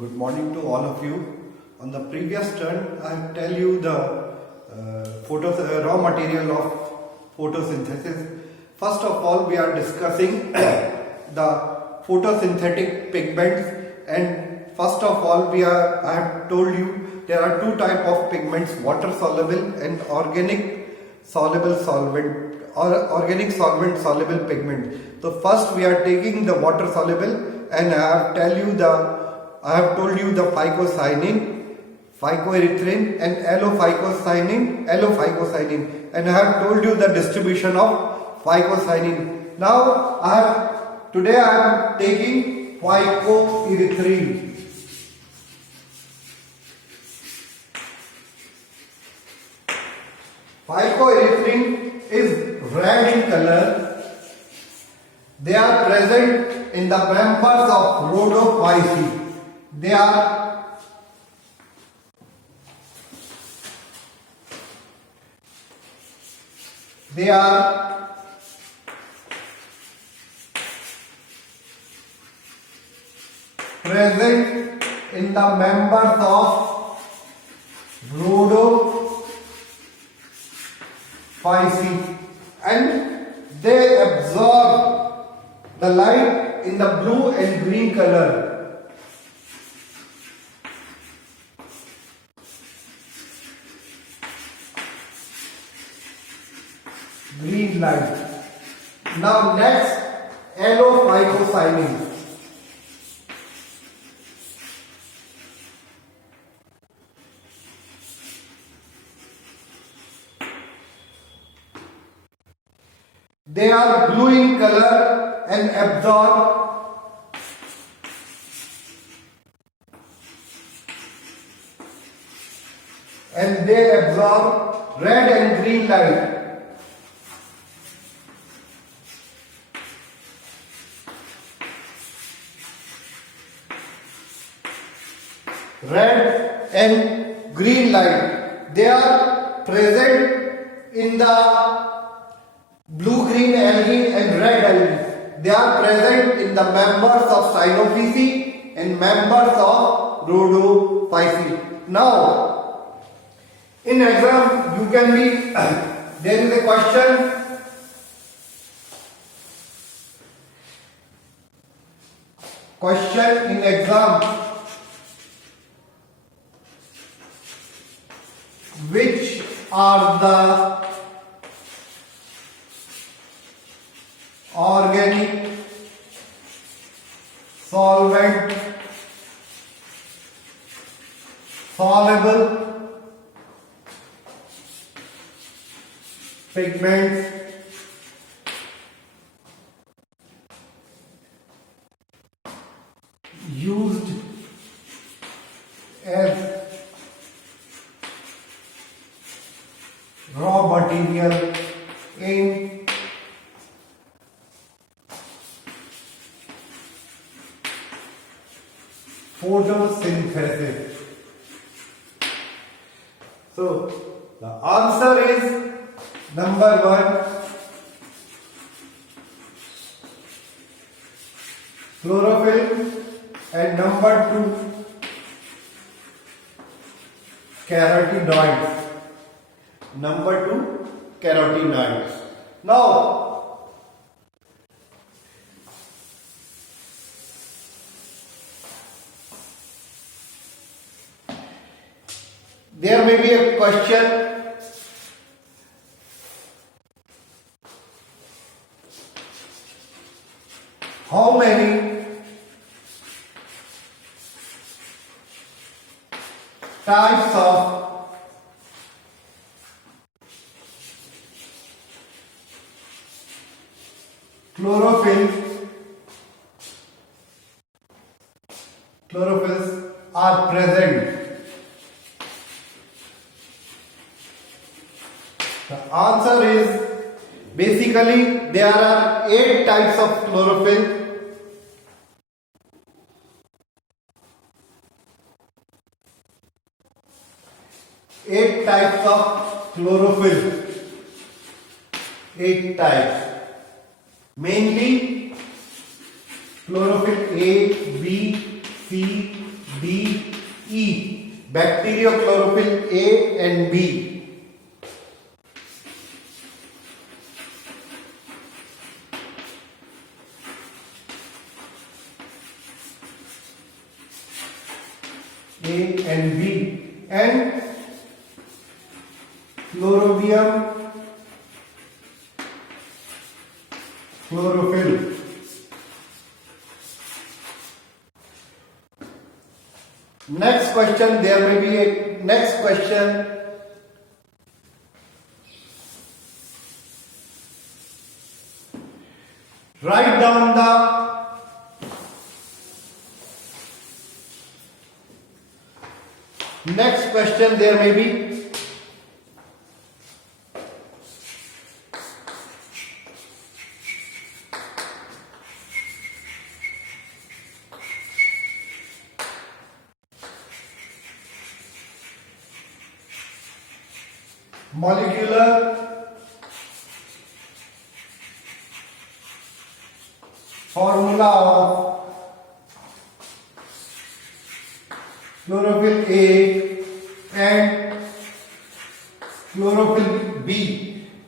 Good morning to all of you. On the previous turn, I tell you the raw material of photosynthesis. First of all, we are discussing the photosynthetic pigments, and first of all, I have told you there are two type of pigments: water soluble and organic soluble solvent or organic solvent soluble pigment. So first we are taking the water soluble, and I have told you the phycocyanin, phycoerythrin and allophycocyanin, and I have told you the distribution of phycocyanin. Now today I am taking phycoerythrin. Phycoerythrin is red in color. They are present in the members of rhodophyceae. They are present in the members of rhodophyceae, and they absorb the light in the blue and green color. Green light. Now next, allophycocyanin. They are blue in color and absorb red and green light. Red and green light. They are present in the blue-green algae and red algae. They are present in the members of Cyanophyceae and members of Rhodophyceae. Now, in exam, you can be there is a question in exam. Which are the organic solvent soluble pigments used as raw material in photosynthesis? So the answer is number 1, chlorophyll, and number 2, carotenoids. Number 2, carotenoids. Now, there may be a question: how many types of chlorophylls are present? The answer is basically there are 8 types of chlorophyll. Eight types of chlorophyll. 8 types. Mainly chlorophyll A, B, C, B, E. Bacteriochlorophyll A and B. A and B, and Chlorobium chlorophyll. Next question, there may be a next question. Write down the next question, there may be molecular formula of chlorophyll A and chlorophyll B.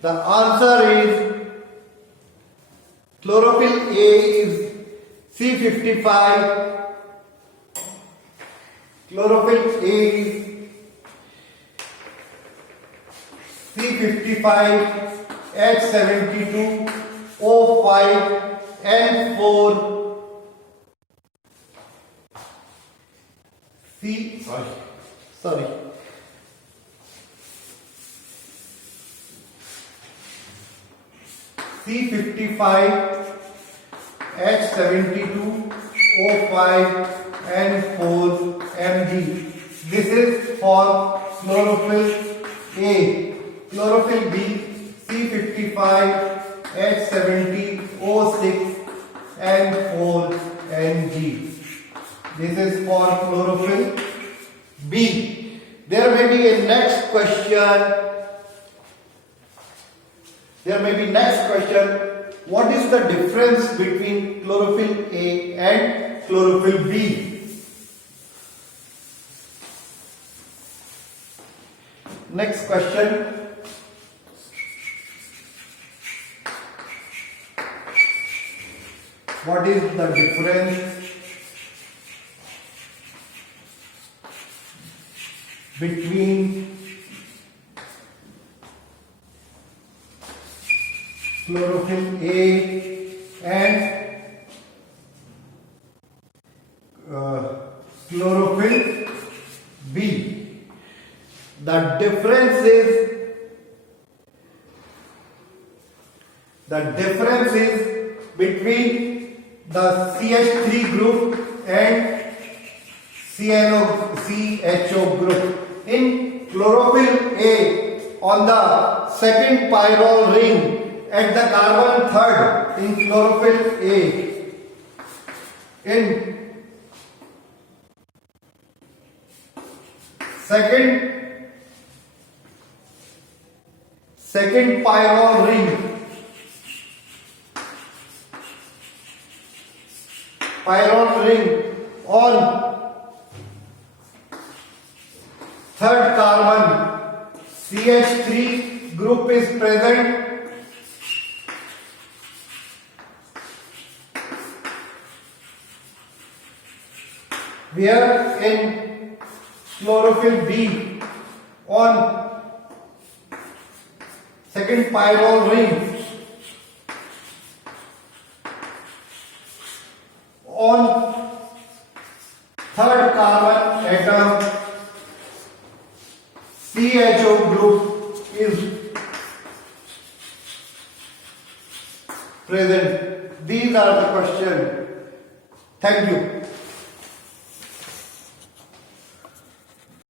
The answer is chlorophyll A is C55, chlorophyll A is C55, H72, O5, N4, C55, H72, O5, N4, Mg. This is for chlorophyll A. Chlorophyll B, C55, H70, O6, N4, Ng. This is for chlorophyll B. There may be a next question. What is the difference between chlorophyll A and chlorophyll B? Next question. What is the difference between chlorophyll A and chlorophyll B? The difference is between the CH3 group and CHO group. In chlorophyll A, on the second pyrrole ring at the carbon third in chlorophyll A, in second pyrrole ring, on third carbon, CH3 group is present. Where in chlorophyll B, on second pyrrole ring, on third carbon atom, CHO group is present. These are the questions. Thank you.